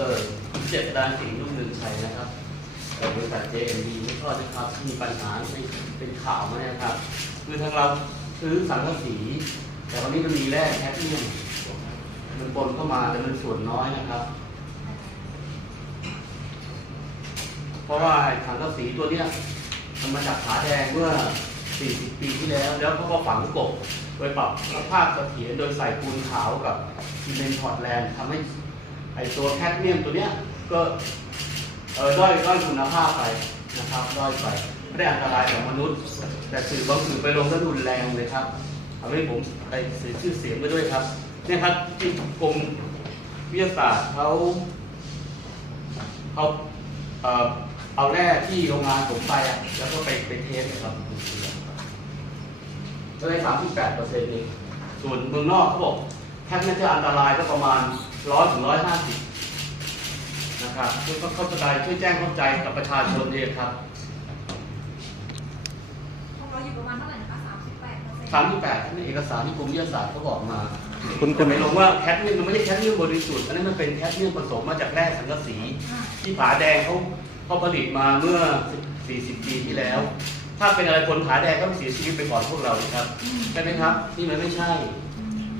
ออผมเจษดาสิงห์รุ่งเรืองชัยนะครับเอ่บริษัท JMB ไม่ทอดนะครับที่มีปัญหาเป็นข่าวมาเนี่ยนะครับ คือทางเราซื้อสังกะสี แต่วันนี้มันมีแร่แคดเมียมมันปนเข้ามาแต่มันส่วนน้อยนะครับ เพราะว่าสังกะสีตัวเนี้ยมันมาจากผาแดงเมื่อ 40 ปีที่แล้ว แล้วเขาก็ฝังกบโดยปรับสภาพเสถียรโดยใส่ปูนขาวกับซีเมนต์พอร์ตแลนด์ทำให้ ไอตัวแคดเมียมตัวเนี้ยก็เออด้อยด้อยคุณภาพไปนะครับด้อยไปไม่ได้อันตรายต่อมนุษย์ แต่สื่อบางสื่อไปลงแล้วรุนแรงเลยครับทำให้ผมไปเสียชื่อเสียงไปด้วยครับเนี่ยครับที่กรมวิทยาศาสตร์เขาเขาเอ่อเอาแร่ที่โรงงานผมไปอะแล้วก็ไปไปเทสนะครับก็ได้สามสิบแปดเปอร์เซ็นต์เองส่วนเมืองนอกเขาบอกแค่นั้นจะอันตรายก็ประมาณ ร้อยถึงร้อยห้าสิบนะครับช่วยเข้าใจช่วยแจ้งเข้าใจกับประชาชนเองครับของเราอยู่ประมาณเท่าไหร่นะคะ38เปอร์เซ็นต์สามที่แปดในเอกสารที่กรมวิทยาศาสตร์เขาบอกมาคุณคุจะณไม่ลงว่าแคดเมียมมันไม่ใช่แคดเมียมบริสุทธิ์อันนั้นมันเป็นแคดเมียมผสมมาจากแร่สังกะสีที่ผาแดงเขาเขาผลิตมาเมื่อ 40 ปีที่แล้ว ถ้าเป็นอะไรคนผาแดงก็เสียชีวิตไปก่อนพวกเราเลยครับใช่ไหมครับ นี่มันไม่ใช่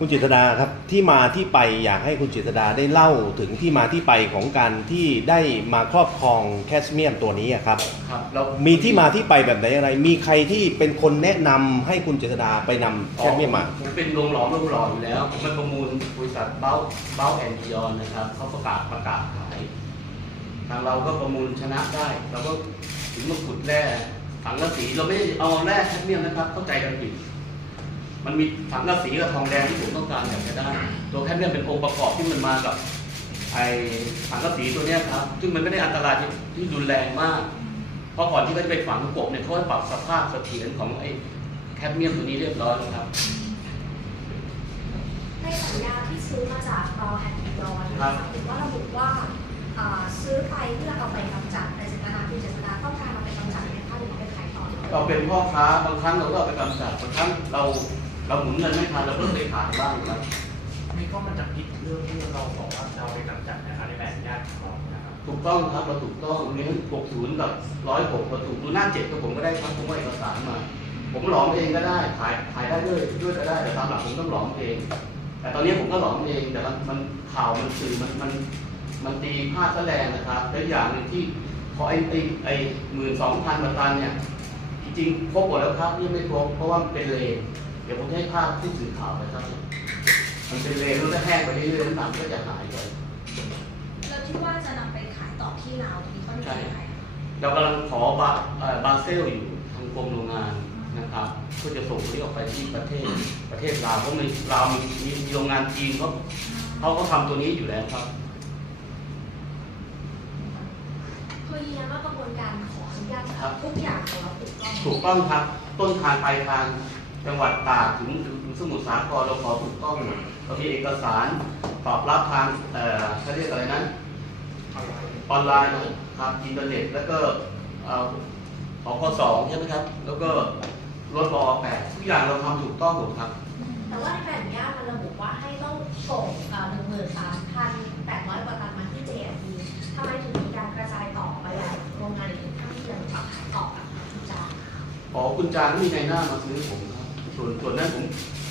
คุณจิตรดาครับที่มาที่ไปอยากให้คุณจิตรดาได้เล่าถึงที่มาที่ไปของการที่ได้มาครอบครองแคสเมียมตัวนี้อะครับ ครับเรามีที่มาที่ไปแบบไหนอะไร มีใครที่เป็นคนแนะนำให้คุณจิตรดาไปนำแคสเมียมมาผมเป็นโรงหลอมโรงหล่ออยู่แล้วผมไปประมูลบริษัทเบ้าเบ้าแอนดิออนนะครับเขาประกาศประกาศขายทางเราก็ประมูลชนะได้เราก็ถึงมาขุดแร่ถังกระสีเราไม่ได้เอาแร่แคดเมียมนะครับเข้าใจกันผิด มันมีถังกระสีกับทองแดงที่ผมต้องการอยากจะได้ ตัวแคดเมียมเป็นองค์ประกอบที่มันมากับไอ้ถังกระสีตัวเนี้ยครับ ซึ่งมันไม่ได้อันตรายที่ที่รุนแรงมาก เพราะก่อนที่เขาจะไปฝังกบเนี่ยเขาให้ปรับสภาพเสถียรของไอ้แคดเมียมตัวนี้เรียบร้อยแล้วครับในสัญญาที่ซื้อมาจากตอแอนด์ยอนครับเห็นว่าระบุว่าอ่าซื้อไปเพื่อเอาไปกำจัดแต่เจตนาคือเจตนาต้องการเอาไปกำจัดนะคะหรือเอาไปขายต่อเราเป็นพ่อค้าบางครั้งเราก็เอาไปกำจัดบางครั้งเรา เราหมุนเงินไม่ทันเราก็ไปขายบ้างครับ นี่ก็มันจะผิดเรื่องที่เราบอกว่าจะเอาไปกำจัดนะคะในแบบญาติของเรานะครับถูกต้องครับเราถูกต้องนี้หกศูนย์กับร้อยหกเราถูกดูหน้าเจ็ดกับผมก็ได้ครับผมว่าเอกสารมา ผมหลอมเองก็ได้ขายขายได้ด้วยด้วยก็ได้แต่ตามหลักผมต้องหลอมเอง แต่ตอนนี้ผมก็หลอมเองแต่มันมันข่าวมันสื่อมันมันมันตีพลาดซะแรงนะครับและอย่างหนึ่งที่พอไอ้ไอ้ไอ้หมื่นสองพันตันเนี่ยจริงๆครบหมดแล้วครับนี่ไม่ครบเพราะว่ามันเป็นเลนเดี๋ยวผมจะให้ภาพที่สื่อข่าวไปครับ มันเป็นเลนแล้วก็แห้งไปเรื่อยๆน้ำหนักก็จะหายไปแล้วที่ว่าจะนำไปขายต่อที่ลาวตรงนี้เขาจะเป็นยังไงคะเรากำลังขอบาเอ่อบาเซลอยู่ทางกรมโรงงานนะครับเพื่อจะส่งตัวนี้ออกไปที่ประเทศประเทศลาวเพราะในลาวมีมีมีโรงงานจีนเขาเขาก็ทำตัวนี้อยู่แล้วครับ คือยืนยันว่ากระบวนการขออนุญาตครับทุกอย่างของเราถูกต้องถูกต้องครับ ต้นทางปลายทาง จังหวัดตากถึงถึงสมุทรสาครเราขอถูกต้องเรามีเอกสารตอบรับทางเอ่อเขาเรียกอะไรนะออนไลน์นะครับอินเทอร์เน็ตแล้วก็เอ่อของข้อสองใช่ไหมครับ แล้วก็รถรอแปดทุกอย่างเราทำถูกต้องหมดครับ แต่ว่าในใบอนุญาตมันระบุว่าให้ต้องส่งหนึ่งหมื่นสามพันแปดร้อยกว่าตันมาที่ JMB ทำไมถึงมีการกระจายต่อไปยังโรงงานอื่นๆที่ยังขายต่อกับคุณจาอ๋อคุณจางมีในหน้ามาซื้อผมครับ ส่วนส่วนนั้นผม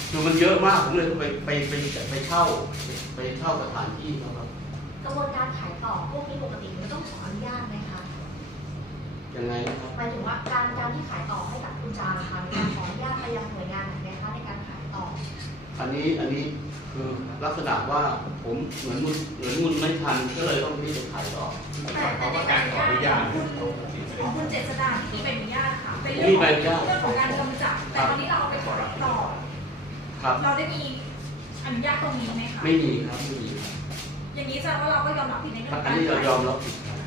คือมันเยอะมากผมเลยต้องไปไปไปไปเช่าไปไปเช่าสถานที่เขาครับกระบวนการขายต่อพวกนี้ปกติมันต้องขออนุญาตไหมคะยังไงนะครับหมายถึงว่าการการที่ขายต่อให้กับคุณจาค่ะมีการขออนุญาตไปยังหน่วยงานไหนไหมคะในการขายต่อ อันนี้อันนี้คือลักษณะว่าผมเหมือนมุนเหมือนมุนไม่ทันก็เลยต้องรีบไปขายต่อแต่แต่ในการขออนุญาตคุณของคุณเจษดาที่มีใบอนุญาตค่ะ เป็นเรื่มีองใบของอนุญาตเรื่องของการกำจัดแต่วันนี้เราเอาไปขายต่อครับ เราได้มีอนุญาตตรงนี้ไหมคะไม่มีครับไม่มีครับอย่างนี้แสดงว่าเราก็ยอมรับผิดในเรื่องอันการนี้เราขายยอมรับผิดครับ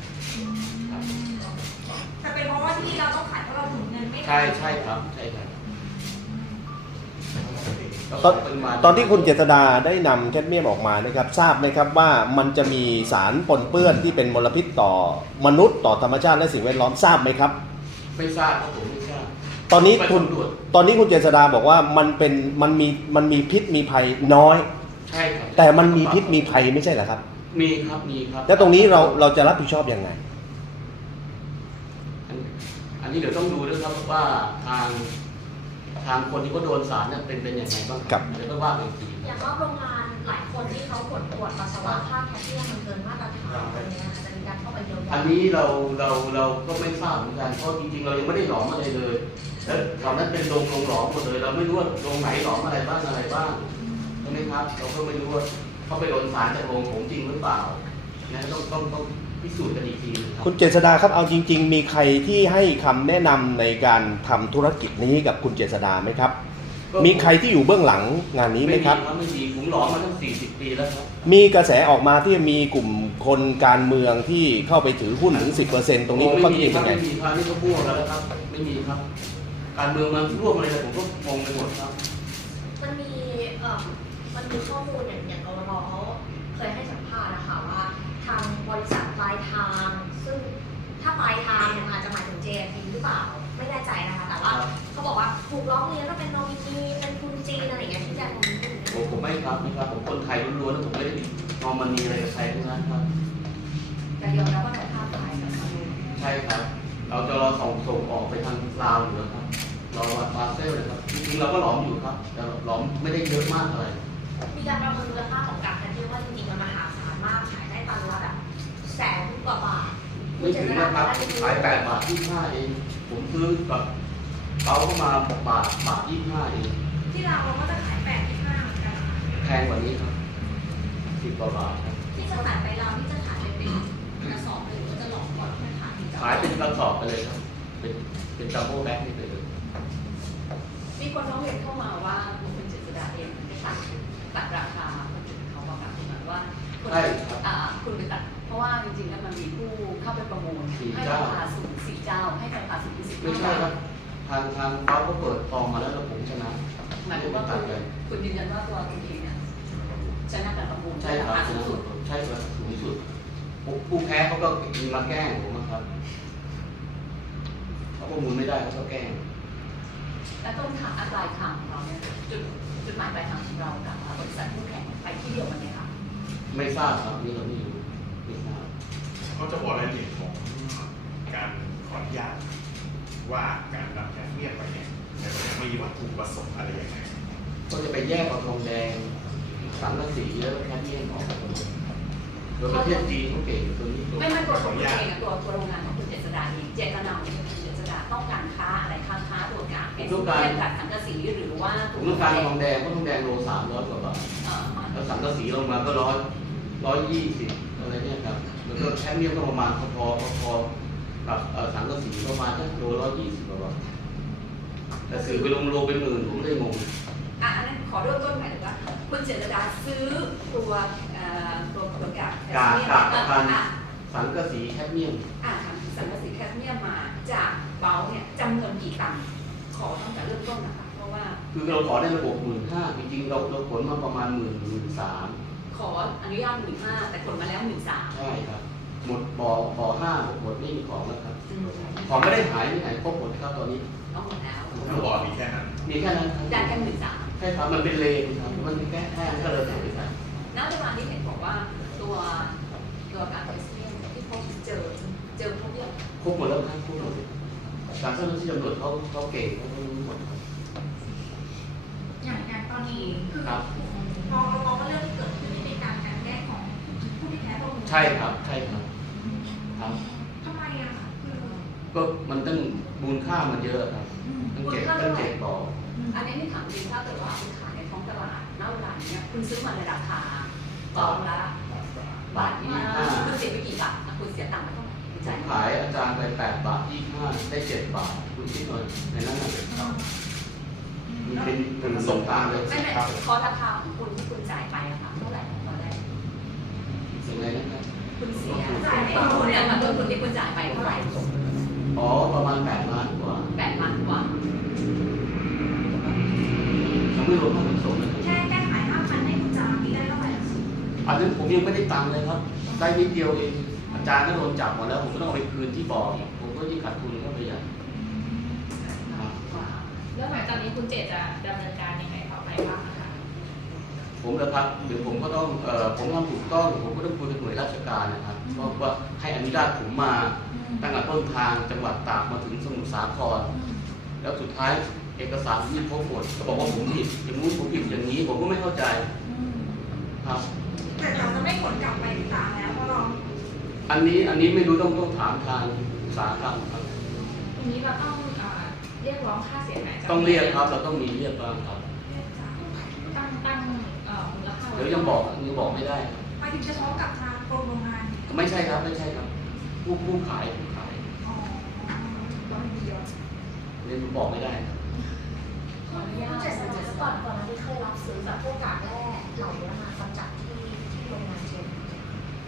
ครับ แต่เป็นเพราะว่าที่เราต้องขายเพราะเราถุงเงินไม่ทันใช่ใช่ครับใช่ครับตอนปริมาณตอนที่คุณเจษดาได้นำแคดเมียมออกมานะครับ ทราบไหมครับว่ามันจะมีสารปนเปื้อนที่เป็นมลพิษต่อมนุษย์ต่อธรรมชาติและสิ่งแวดล้อมทราบไหมครับ ไม่ทราบครับผมไม่ทราบ ตอนนี้ไปคุณสำรวจ ตอนนี้คุณเจษดาบอกว่ามันเป็นมันมีมันมีพิษมีภัยน้อย ใช่ครับแต่มันมีพิษมีภัยไม่ใช่เหรอครับ มีครับมีครับแล้วตรงนี้เราเราจะรับผิดชอบยังไง อันอันนี้เดี๋ยวต้องดูด้วยครับว่าทางทางคนที่เขาโดนสารเนี่ยเป็นเป็นยังไงบ้างครับ เดี๋ยวต้องว่าไปอีกทีอย่างว่าโรงงานหลายคนที่เขาตรวจตรวจปัสสาวะค่าแคลเซียมมันเกินมาตรฐานอะไรเงี้ย อันนี้เราเราเราก็ไม่ทราบเหมือนกันเพราะจริงๆ เรายังไม่ได้หลอมอะไรเลย แล้วแถวนั้นเป็นโรงโรงหลอมหมดเลย เราไม่รู้ว่าโรงไหนหลอมอะไรบ้างอะไรบ้างใช่ไหมครับ เราก็ไม่รู้ว่าเขาไปโดนสารจากโรงผมจริงหรือเปล่านะต้องต้องต้องพิสูจน์กันอีกทีนึงรับคุณเจษดาครับเอาจริง ๆ มีใครที่ให้คำแนะนำในการทำธุรกิจนี้กับคุณเจษดาไหมครับก็มีใครที่อยู่เบื้องหลังงานนี้ไหมครับไม่มีผมหลอมมาตั้ง40 ปีแล้วครับ มีกระแสออกมาที่มีกลุ่ม คนการเมืองที่เข้าไปถือหุ้นถึง 10%ตรงนี้โอ้ข้อไม่เท็จมีจริงครัเป็นไงบไม่มีครับนี่ก็พูดกันแล้วครับ ไม่มีครับ การเมืองมันร่วมอะไรเลยผมก็งงไปหมดครับ มันมีเอ่อมันมีข้อมูลอย่างอย่างกรเขาเคยให้สัมภาษณ์นะคะว่า ทางบริษัทปลายทาง ซึ่งถ้าปลายทางเนี่ยมันอาจจะหมายถึง JFP หรือเปล่าไม่แน่ใจนะคะ แต่ว่าเขาบอกว่าถูกร้องเรียนว่าเป็นโนมินีเป็นทุนจีนอะไรอย่างเงี้ยที่แจ้งตรงนี้โอ้ผมไม่ครับไม่ครับผมคนไทยล้วนๆนะผมไม่ได้ม องมันมีอะไรกับใครทั้งนั้นครับ แต่ยอมรับว่าในภาพถ่ายกับคอนโดใช่ครับ เราจะรอส่งส่งออกไปทางลาวอยู่แล้วครับ เราบาเซลเลยครับจริงๆเราก็หลอมอยู่ครับ แต่หลอมไม่ได้เยอะมากอะไรมีการประเมินมูลค่าของการแคลเซียมว่าจริงๆมันมหาศาลมากขายได้ตันละแบบแสนกว่าบาทไม่ถึงนะครับขายแปดบาทยี่ห้าเอง ผมซื้อกับเขาเข้ามาหกบาทบาทยี่ห้าเองที่เราเราก็จะขายแปดที่ห้าเหมือนกันนะคะแพงกว่านี้ครับ สิบกว่าบาทครับที่จะขายไปเราที่จะขายเป็นกระสอบเลยหรือว่าจะหลอกก่อนค่อยขายถึงจะขายเป็นกระสอบไปเลยครับ เป็นเป็นจัมโบ้แบ็คนี่ไปเลยมีคนร้องเรียนเข้ามาว่าคุณเจษดาเองได้ตัดตัดราคาคนอื่นเขาประกาศมาว่าคุณใช่ครับอ่าคุณไปตัดเพราะว่าจริงๆแล้วมันมีผู้เข้าไปประมูลสี่ให้เจ้าราคาสูงสี่เจ้าให้ราคาสูงที่สิบไม่ใช่ครับ ทางทางเขาก็เปิดฟองมาแล้วแล้วผมชนะหมายถึงว่าตัคุดณเลยคุณยืนยันว่าตัวคุณเองเนี่ย ชนะการประมูลใช่ได้ครารับคาชสูงนะสุดใช่ครับสูงสุดผู้ผู้แพ้เขาก็มีมาแกล้งผมนะครับเขาประมูลไม่ได้เขาก็แกล้งและต้นทางปลายทางของเราเนี่ยจุดจุดหมายปลายทางของเรากับบริษัทคู่แข่งไปที่เดียวกันไหมคะไม่ทราบครับนี่เราไม่รู้ไม่ทราบเขาจะบอกรายละเอียดของการขออนุญาตว่าการนำแคดเมียมไปเนี่ยมีวัตถุประสงค์อะไรยังไงก็จะไปแยกกับทองแดง สังกะสีแล้วแคดเมียมออกโดยประเทศจีนเขาเก่งตัวนี้ตัวไม่ไม่ตัวของคุณเองอะตัวตัวโรงงานของคุณเจษดาเองเจตนาของคุณเจษดาต้องการค้าอะไรค้าค้าตัวกลางเป็นเรื่องการสังกะสีหรือว่าผมต้องการทองแดงเพราะทองแดงโลสามร้อยกว่าบาทเอ่อแล้วสังกะสีลงมาก็ร้อยร้อยยี่สิบอะไรเนี่ยครับแล้วก็แคดเมียมก็ประมาณพอพอพอๆกับเอ่อสังกะสีประมาณแค่โลร้อยยี่สิบกว่าบาทแต่สื่อไปลงโลเป็นหมื่นผมเลยงง อะอันนั้นข อเริ่มต้นหมายถึงว่าคุณเจษดาซื้อตัวเอ่อตัวตัวกากกากกากอะพันอะสังกะสีแคดเมียมอะสังกะสีแคดเมียมมาจากเบลเนี่ยจำนวนกี่ตันขอตั้งแต่เริ่มต้นนะคะเพราะว่า คือเราขอได้ระบบหมื่นห้าจริงๆเราเราขนมาประมาณหมื่นหมื่นสามขออนุญาตหมื่นห้าแต่ขนมาแล้วหมื่นสามใช่ครับหมดบ่อบ่อห้าหมดไม่มีของแล้วครับของไม่ได้หายที่ไหนครบหมดครับตอนนี้ต้องหมดแล้วถ้าบอกมีแค่นั้นมีแค่นั้นครับได้แค่หมื่นสาม ใช่ครับมันเป็นเลนครับมันแค่แค่ก็เลยหายไปณเวลาที่เห็นบอกว่าตัวตัวการเทสเมียมที่พบเจอเจอพบยังครบหมดแล้วครับครบหมดเลยการเจ้าหน้าที่ตำรวจเขาเขาเก่งเขารู้หมดครับอย่างอย่างตอนนี้คือครับพอเราก็เรื่องที่เกิดขึ้นในการการแก้ของผู้ที่แพ้ประมูลใช่ครับใช่ครับครับทำไมอะคะคือก็มันต้องมูลค่ามันเยอะครับต้องเก็บต้องเก็บบ่อ อันนี้นี่ถามจริงถ้าเกิดว่าคุณขายในท้องตลาดณเวลาเนี้ยคุณซื้อมาในราคาตอนละบาทยี่ห้าคุณเสียไปกี่บาทอะคุณเสียตังค์ไปเท่าไหร่คุณจ่ายขายอาจารย์ไปแปดบาทยี่ห้าได้เจ็ดบาท คุณคิดหน่อยในนั้นน่ะมันเป็นเป็นสงครามเลยไม่ไม่คอราคาของคุณที่คุณจ่ายไปอะค่ะเท่าไหร่ตอนแรกยังไงนะครับคุณเสียต้นทุนเนี่ยค่ะต้นทุนที่คุณจ่ายไปเท่าไหร่อ๋อประมาณแปดล้านกว่าแปดล้านกว่า ยังไม่รวมค่าขนส่งนะครับแค่แก้ไขห้าพันให้คุณจามีได้เท่าไหร่อะอันนั้นผมยังไม่ได้ตังค์เลยครับ ได้นิดเดียวเอง อาจารย์ก็โดนจับหมดแล้ว ผมก็ต้องเอาไปคืนที่บ่ออีกผมก็ยิ่งขาดทุนเข้าไปใหญ่ครับกว่าแล้วหมายตอนนี้คุณเจตจะดำเนินการยังไงต่อไปบ้างนะคะผมนะครับเดี๋ยวผมก็ต้องเอ่อผมทำถูกต้องผมก็ต้องคุยกับหน่วยราชการนะครับเพราะว่าให้อนุญาตผมมาตั้งแต่ต้นทางจังหวัดตากมาถึงสมุทรสาคร แล้วสุดท้ายเอกสารที่พบหมดก็บอกว่าผมผิดอย่างนู้นผมผิดอย่างนี้ ผมก็ไม่เข้าใจครับ แต่เราจะไม่ขนกลับไปตากแล้วเพราะเราอันนี้อันนี้ไม่รู้ต้องต้องถามทางอุตสาหกรรมครับทีนี้เราต้องเอ่อเรียกร้องค่าเสียหายจากต้องเรียกครับเราต้องมีเรียกบ้างครับ ตั้งตั้งเอ่อมูลค่าไเดี๋ยวยังบอกยังบอกไม่ได้ครับหมายถึงจะฟ้องกับทางกรมโรงงานไม่ใช่ครับไม่ใช่ครับ ผู้ผู้ขายผู้ขายอ๋อวันเดียวเรียนบอกไม่ได้ครับ ขออนุญาคุณตเจษฎาก่อนก่อนหน้านี้เคยรับซื้อแบบพวกกากแร่เหล่านี้มากำจัดที่ที่โรงงานเจม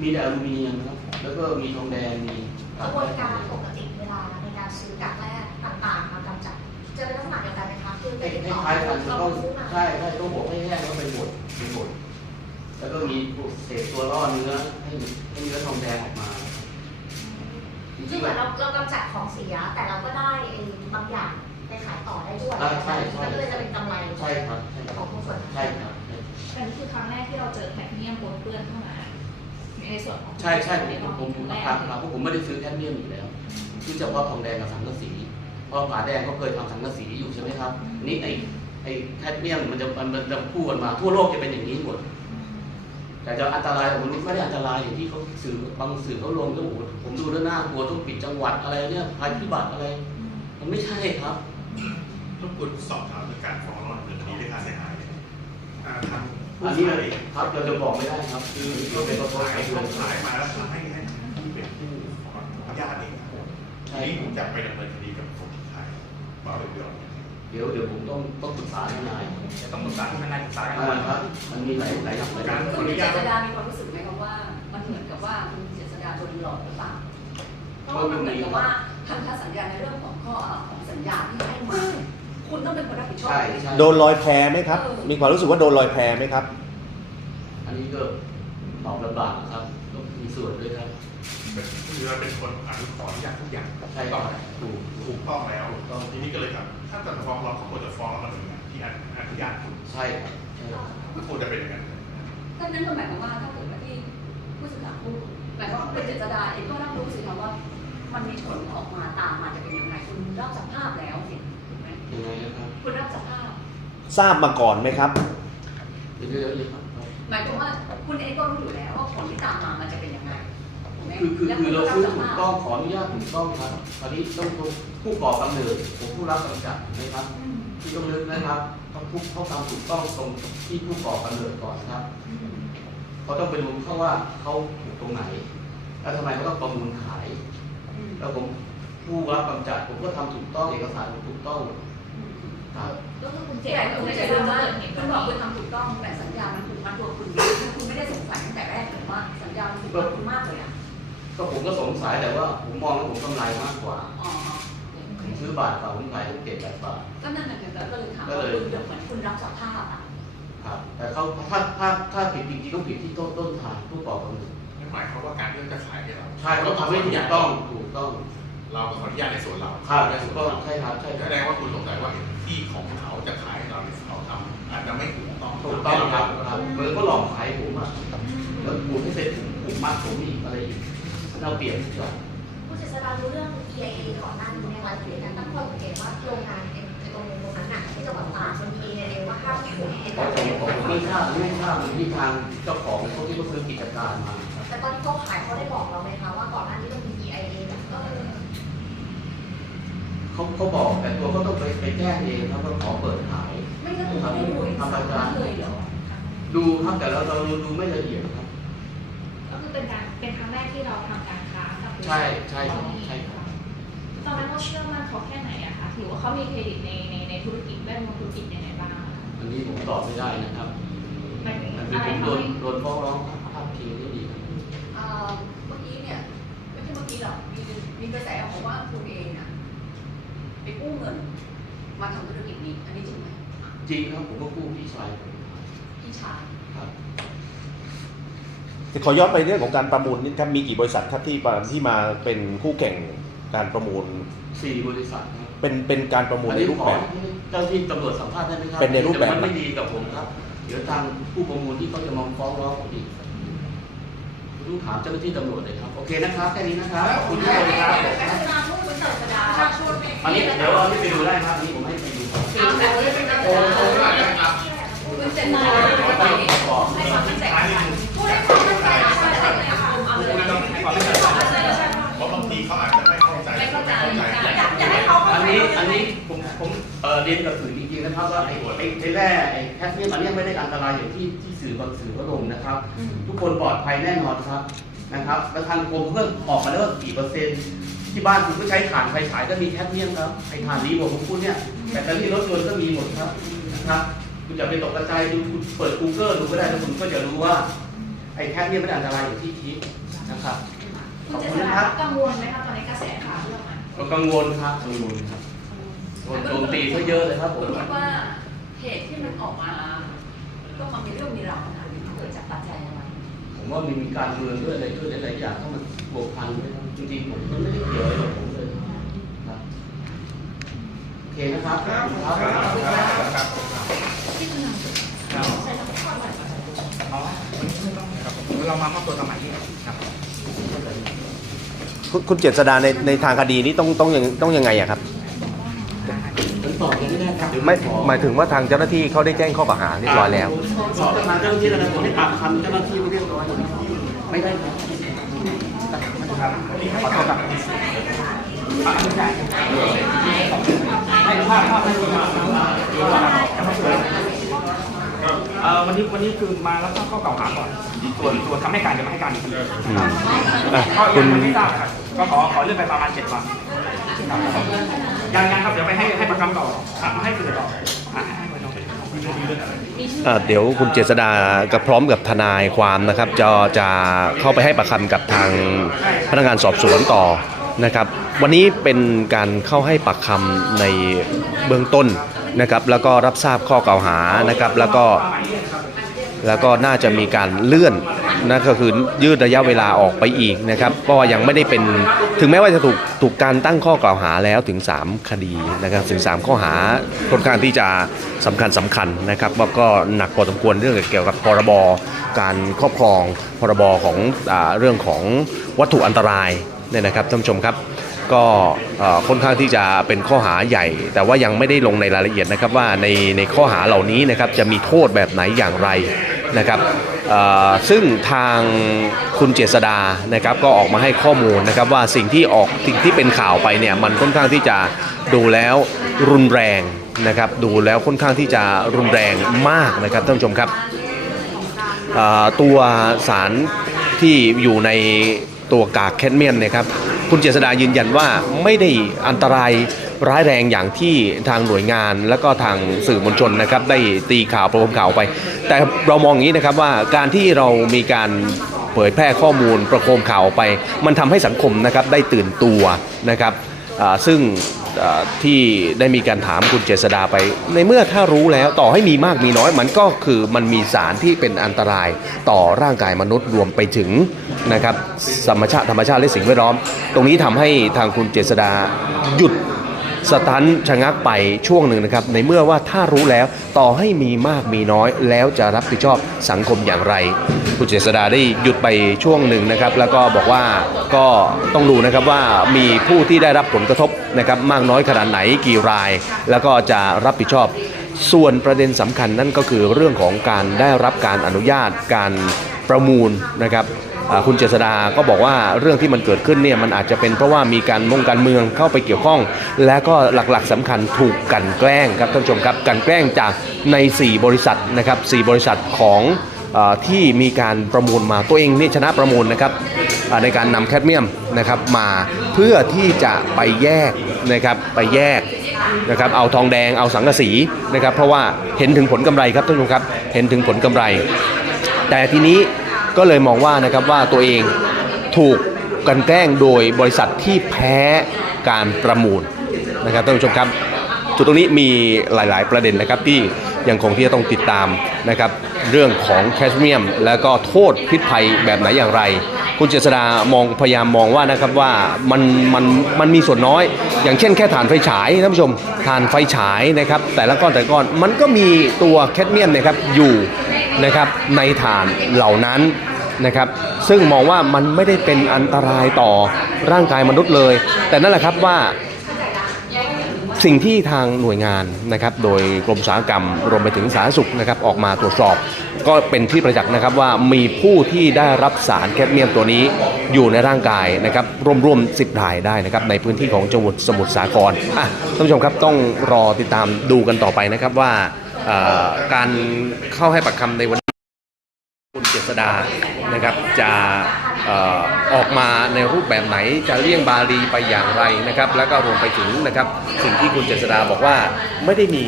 มีแต่อลูมิเนียมครับแล้วก็มีทองแดงมีกระบวนการปกติเวลาในการซื้อกากแร่ต่างๆมากำจัดจะเป็นลักษณะเดียวกันไหมคะคือให้เป็นให้ต่อคล้ายกันเราต้องซื้อมาใช่ใช่ต้องบอกให้แห้งแล้วเป็นบดเป็นบดแล้วก็มีพวกเศษตัวล่อเนื้อให้ให้เนื้อทองแดงออกมาจคืริองๆเหมืแล้อนวเราเรากำจัดของเสียแต่เราก็ได้ไอ้บางอย่าง ไปขายต่อได้ด้วยอ่าใช่ใช่ มันก็เลยจะเป็นกำไรใช่ครับใช่คขรัอบงผู้ส่วนใช่ครับใช่แต่นี่คือครั้งแรกที่เราเจอแคดเมียมปนเปื้อนเข้ามา ในส่วนของใช่ใช่ผมผมผมครั้งแรกครับครับเพราะผมไม่ได้ซื้อแคดเมียมอยู่แล้วคือเฉพาะทองแดงกับสังกะสีเพราะผาแดงเขาเคยทำสังกะสีอยู่ใช่ไหมครับอันนี่ไอ้ไอ้แคดเมียมมันจะมันมันจะพูดกันมาทั่วโลกจะเป็นอย่างนี้หมด แต่จะอันตรายของมนุษย์ไม่ได้อันตรายอย่างที่เขาสื่อบางสื่อเขาลงก็โอ้โหผมดูแล้วน่ากลัวต้องปิดจังหวัดอะไรเนี่ยภัยพิบัติอะไร มันไม่ใช่ครับร บกวนสอบถามเรื่องการฟ้องร้องดำเนินคดีด้วยค่าเสียหายเนี่ยอ่าทางผู้อันนี้ขายครับเราจะบอกไม่ได้ครับ คือก็ก็เป็เป็นนประขายขายเขาขายมาแล้วให้ให้ที่เป็นผู้ขออนุญาตเองครับใช่ทีนี้ผมจะไปดำเนินคดีกับคนที่ขายมาเรื่อยเดี๋ยวเดี๋ยวผมต้องต้องปรึกษาทนายจะต้องปรึกษาทนายปรึกษากันอ่าก่อนครับ มันมีหลายหลายอย่างหลายอย่างคุณเจษดามีความรู้สึกไหมครับว่า มันเหมือนกับว่าคุณเจษดาโดนหลอกหรือเปล่าเพราะว่ามันเหมือนกับว่าพันธสัญญาในเรื่องของข้อของสัญญาที่ให้มา คุณต้องเป็นคนรับผิดชอบใช่ใช่โดนลอยแพไหมครับ มีความรู้สึกว่าโดนลอยแพไหมครับ อันนี้ก็ตอบลำบากนะครับต้องมีส่วนด้วยครับๆเป็นคือเราเป็นคนอนุขออนุญาตทุกอย่างใช่คต้รัอบงถูกถูกต้องแล้วทีนี้ก็เลยครับ ถ้าเกิดฟ้องร้องเขาควรจะฟ้องเราหนึ่งที่อนุญาตคุณใช่ครับใช่ครับก็ควรจะเป็นอย่างนั้นก็นั่นก็หมายความว่าถ้าเกิดว่าที่ผู้สื่อข่าวพูดหมายความว่าคุณเจษดาเองก็รับรู้สิครับว่า มันมีผลออกมาตามมาจะเป็นยังไงคุณรับสภาพแล้วสิถูกไหม ยังไงนะครับคุณรับสภาพ ทราบมาก่อนไหมครับ เดี๋ยวเดี๋ยวเดี๋ยวครับหมายความว่าคุณเองก็รู้อยู่แล้วว่าผลที่ตามมามันจะเป็นยังไงถูกไหมคือคือแล้วคือณเราก็ซื้อสถูกภาพต้องขออนุญาตถูกต้องครับตอนนี้ต้องต้องผู้ก่อกำเนิดผมผู้รับกำจัดนะครับที่ต้องนึกนะครับต้องผู้เขาทำถูกต้องตรงที่ผู้ก่อกำเนิดก่อนครับเขาต้องไปดูเขาว่าเขาถูกตรงไหน แล้วทำไมเขาต้องประมูลขายแล้วผมผู้รับกำจัดผมก็ทำถูกต้องเอกสารผมถูกต้องครับ ก็คือคุณเจแต่ษคุณคุณจะเจดูษว่าว่าเห็นคุณบอกคุณทำถูกต้องแต่สัญญามันถูกมัดตัวคุณคุณไม่ได้สงสัยตั้งแต่แรกเลยว่าสัญญามันถูกมัดคุณมากเลยอะก็ผมก็สงสัยแต่ว่าผมมองแล้วผมกำไรมากกว่าอ๋อผมซื้อบาทกว่าผมขายผมเก็บแปดบาทก็นั่นแหละก็เลยถามว่าคุณเหมือนคุณรับสภาพอะครับแต่เขาถ้าถ้าถ้าผิดจริงๆต้องผิดที่ต้นต้นทางผู้ก่อกำเนิดนั่นหมายความว่าการที่เราจะขายเนี่ยเราใช่เขาทำให้ถูกต้องถูกต้อง เราขออนุญาตในส่วนเราครับในถูส่กวนต้องเราใช่ครับใช่คแสรับดงว่าคุณสงสัยว่าที่ของเขาจะขายให้เราเนี่ยเขาทำอาจจะไม่ถูกต้องถูกต้องครับครับเหมือนก็หลอกขายผมอะแล้วผูกให้เสร็จผูกมัดผมอีกอะไรอีกเราเปลี่ยนทุกอย่างผู้เจษฎารู้เรื่อง EIA ก่อนหน้านี้ในรายละเอียดการตั้งข้อสังเกตว่าโรงงานเอ็มตรงตรงนั้นน่ะที่จังหวัดตากมันมี EIA ว่าห้ามขนเพราะผมผมไม่ทราบไม่ทราบที่ทางเจ้าของเขาที่เขาซื้อกิจการมาแต่ตอนที่เขาขายเขาได้บอกเราไหมคะว่าก่อนหน้านี้มันมี EIA แบบเออ เขาเขาบอกแต่ตัวเขาต้องไปไปแจ้งเองครับว่าขอเปิดขายไม่ก็คุณไม่ได้ดูเอกสารนั้นเลยเหรอดูครับแต่เราเราดูไม่ละเอียดครับ ก็คือเป็นการเป็นครั้งแรกที่เราทำการค้ากับใช่ใช่ครับใช่ครับตอนนั้นเราเชื่อมั่นเขาแค่ไหนอะคะถือว่าเขามีเครดิตในในในธุรกิจแวดวงธุรกิจยังไงบ้างอะคะอันนี้ผมตอบไม่ได้นะครับหมายถึงอันอะนี้ไรผมโดทำนให้โดนฟ้องร้องภาพพิงไม่ดีครับเอ่อเมื่อกี้เนี่ยไม่ใช่เมื่อกี้หรอกมีมีกระแสออกมาว่าคุณเองอะ ไปกู้เงิน มาทำธุรกิจนี้ อันนี้จริงไหมจริงครับผมก็กู้พี่ชายผมพี่ชายครับขอย้อนไปเรื่องของการประมูลนี่ครับมีกี่บริษัทครับที่มาที่มาเป็นคู่แข่งการประมูลสี่บริษัทครับเป็นเป็นการประมูลอันในนี้รูปขอแบบเจ้าที่ตำรวจสัมภาษณ์ได้ไหมครับเป็นในรูปแบบ ต่มันไม่ดีกับผมครับเเดี๋ยวทางผู้ประมูลที่เขาจะมาฟ้องร้องผมอีกคุณต้องถามเจ้าหน้าที่ตำรวจเลยครับ โอเคนะครับแค่นี้นะครับขอบคุณทุกคนครับถ้าช่วยไม่ อันนี้เดี๋ยวเราไปดูได้ครับอันนี้ผมให้ไปดูครับเอาแต่ว่าคุณเจนนาให้ความมั่นใจกับการพูดให้ความมั่นใจกับการเอาเลยเพราะบางทีเขาอาจจะไม่เข้าใจไม่เข้าใจอยากอยากให้เขาเข้าอันใจนี้อันนี้ผมผมเอ่อเรียนกับสื่อจริงๆนะครับว่าไอ้ไอ้ไอ้แร่ไอ้แคดเมียมอันเนี้ยไม่ได้อันตรายอย่างที่ที่สื่อบางสื่อเขาลงนะครับ ทุกคนปลอดภัยแน่นอนครับนะครับ แล้วทางกรมเพิ่มออกมาแล้วว่ากี่เปอร์เซ็นต์ ที่บ้านคุณก็ใช้ถ่านไฟฉายก็มีแคดเมียมครับไอ้ถ่านนี้บอกผมพูดเนี่ยแต่ตอนที่รถยนต์ก็มีหมดครับนะครับคุณจะไปตกกระจายดูคุณเปิด Google ดูก็ได้แล้วคุณก็จะรู้ว่าไอ้แคดเมียมไม่ได้อันตรายอย่างที่คิดนะครับขคุอบณเจคุณษนะฎาครับกังวลไหมคะตอนนี้กระแสข่าวเรื่องมันก็กังวลครับกังวลครับโดนโจมตีซะเยอะเลยครับผคุมณคิดว่าเหตุที่มันออกมาต้องมามีเรื่องมีราวขนาดนี้เกิดจากปัจจัยอะไรผมว่ามันมีการเมืองด้วยอะไรด้วยหลายๆอย่างเข้ามาบวกพันด้วยค จริงๆผมก็ไม่ได้เกี่ยวอะไรกับผมเลยครับโอเคนะครับขอบคุณครับเรามามอบตัวสมัยที่ครับคุณคุณเจษดาในในทางคดีนี้ต้องต้องยังต้องยังไงอะครับ ผมตอบยังไม่ได้ครับเดี๋ยวไม่ขอ หมายถึงว่าทางเจ้าหน้าที่เขาได้แจ้งข้อกล่าวหาเรียบร้อยแล้ว สอบทางเจ้าหน้าที่แล้วนะผมได้ปากคำเจ้าหน้าที่เรียบร้อยหมดไม่ได้ครับ ขอโทษครับเอ่อวันนี้วันนี้คือมาแล้วก็ข้อกล่าวหาก่อนส่วนส่วนคำให้การจะไม่ให้การอีกทีอะก็คุยัณงไม่ทราบครับก็ขอขอเลื่อนไปประมาณเจ็ดวันครับยังยังครับเดี๋ยวไปให้ให้ประคำต่อครับให้สื่อต่อ เดี๋ยวคุณเจษดากับพร้อมกับทนายความนะครับจะจะเข้าไปให้ปากคำกับทางพนักงานสอบสวนต่อนะครับ วันนี้เป็นการเข้าให้ปากคำในเบื้องต้นนะครับ แล้วก็รับทราบข้อกล่าวหานะครับ แล้วก็ แล้วก็น่าจะมีการเลื่อนนะก็คือยืดระยะเวลาออกไปอีกนะครับเพราะว่ายังไม่ได้เป็นถึงแม้ว่าจะถูกถูกการตั้งข้อกล่าวหาแล้วถึง 3 คดีนะครับถึง 3 ข้อหาค่อนข้างที่จะสำคัญสำคัญนะครับว่าก็หนักพอสมควรเรื่องเกี่ยวกับพรบการครอบครองพรบของอเรื่องของวัตถุอันตรายเนี่ยนะครับท่านผู้ชมครับก็ค่อนข้างที่จะเป็นข้อหาใหญ่ แต่ว่ายังไม่ได้ลงในรายละเอียดนะครับว่าในในข้อหาเหล่านี้นะครับจะมีโทษแบบไหนอย่างไร นะครับซึ่งทางคุณเจษดานะครับก็ออกมาให้ข้อมูลนะครับว่าสิ่งที่ออกสิ่งที่เป็นข่าวไปเนี่ยมันค่อนข้างที่จะดูแล้วรุนแรงนะครับดูแล้วค่อนข้างที่จะรุนแรงมากนะครับท่านผู้ชมครับตัวสารที่อยู่ในตัวกากแคดเมียมนี่ยครับคุณเจษดายืนยันว่าไม่ได้อันตราย ร้ายแรงอย่างที่ทางหน่วยงาน และก็ทางสื่อมวลชนนะครับได้ตีข่าวปรโมข่าวไป แต่เรามองอย่างนี้นะครับว่าการที่เรามีการเผยแพร่ข้อมูลประโคมข่าวไป มันทำให้สังคมนะครับได้ตื่นตัวนะครับซึ่งที่ได้มีการถามคุณเจษดาไป ในเมื่อถ้ารู้แล้วต่อให้มีมากมีน้อย มันก็คือมันมีสารที่เป็นอันตรายต่อร่างกายมนุษย์รวมไปถึงนะครับธรรมชาติธรรมชาติและสิ่งแวดล้อม ตรงนี้ทำให้ทางคุณเจษดาหยุด สตันชะงักไปช่วงหนึ่งนะครับ ในเมื่อว่าถ้ารู้แล้วต่อให้มีมากมีน้อย แล้วจะรับผิดชอบสังคมอย่างไร คุณเจษดาได้หยุดไปช่วงหนึ่งนะครับ แล้วก็บอกว่าก็ต้องดูนะครับว่ามีผู้ที่ได้รับผลกระทบนะครับมากน้อยขนาดไหนกี่ราย แล้วก็จะรับผิดชอบส่วนประเด็นสำคัญนั่นก็คือเรื่องของการได้รับการอนุญาตการประมูลนะครับ คุณเจษดาก็บอกว่าเรื่องที่มันเกิดขึ้นเนี่ยมันอาจจะเป็นเพราะว่ามีการมงการเมืองเข้าไปเกี่ยวข้อง และก็หลักๆสำคัญถูกกันแกล้งครับท่านผู้ชมครับกันแกล้งจากใน 4 บริษัทนะครับ4บริษัทของอที่มีการประมูลมาตัวเองนี่ชนะประมูลนะครับในการนำแคดเมียมนะครับมาเพื่อที่จะไปแยกนะครับไปแยกนะครับเอาทองแดงเอาสังกะสีนะครับเพราะว่าเห็นถึงผลกำไรครับท่านผู้ชมครับเห็นถึงผลกำไร แต่ทีนี้ ก็เลยมองว่านะครับว่าตัวเองถูกกันแกล้งโดยบริษัทที่แพ้การประมูลนะครับท่านผู้ชมครับ จุดตรงนี้มีหลาย ๆ ประเด็นนะครับที่ยังคงที่จะต้องติดตามนะครับเรื่องของแคชเมียม แล้วก็โทษพิษภัยแบบไหนอย่างไร คุณเจษดามองพยายามมองว่านะครับว่ามันมันมันมีส่วนน้อย อย่างเช่นแค่ฐานไฟฉายท่านผู้ชมฐานไฟฉายนะครับ แต่ละก้อนแต่ละก้อนมันก็มีตัวแคดเมียมนะครับอยู่นะครับในฐานเหล่านั้นนะครับซึ่งมองว่ามันไม่ได้เป็นอันตรายต่อร่างกายมนุษย์เลย แต่นั่นแหละครับว่าสิ่งที่ทางหน่วยงานนะครับ โดยกรมสาหกรรมรวมไปถึงสาธารณสุขนะครับ ออกมาตรวจสอบ ก็เป็นที่ประจักษ์นะครับว่ามีผู้ที่ได้รับสารแคดเมียมตัวนี้อยู่ในร่างกายนะครับรวมๆ10รายได้นะครับในพื้นที่ของจังหวัดสมุทรสาครอะท่านผู้ชมครับต้องรอติดตามดูกันต่อไปนะครับว่าการเข้าให้ปากคำในวัน คุณเจษดานะครับจะออออกมาในรูปแบบไหนจะเลี่ยงบาลีไปอย่างไรนะครับ แล้วก็รวมไปถึงนะครับสิ่งที่คุณเจษดาบอกว่าไม่ได้มี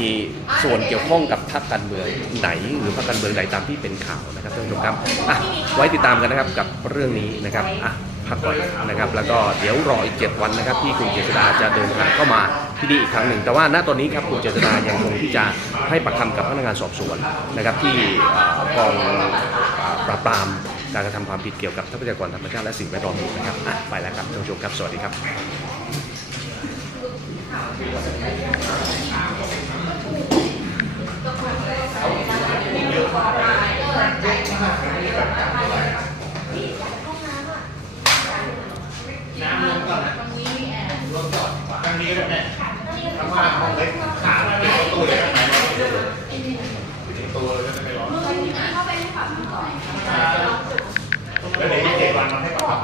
ส่วนเกี่ยวข้องกับพรรคการเมืองไหน หรือพรรคการเมืองใดตามที่เป็นข่าวนะครับท่านผู้ชมครับอะไว้ติดตามกันนะครับกับเรื่องนี้นะครับอะ พักก่อนนะครับ แล้วก็เดี๋ยวรออีกเจ็วันนะครับ ที่คุณเจษดาจะเดินทางเข้ามาที่นี่อีกครั้งหนึ่ง แต่ว่าณตอนนี้ครับคุณเจษดายังคงที่จะให้ปากคำกับพนักงานสอบสวนนะครับที่กองปราบปรามการกระทำความผิดเกี่ยวกับทรัพยากรธรรมชาติและสิ่งแวดล้อมนะครับไปแล้วครับท่านผู้ชมครับ สวัสดีครับ ห้องเล็กขาไปตู้เลยไปถึงตัวเลยจะไม่ร้อนแล้วเด็กเด็กวางมาให้ปรับ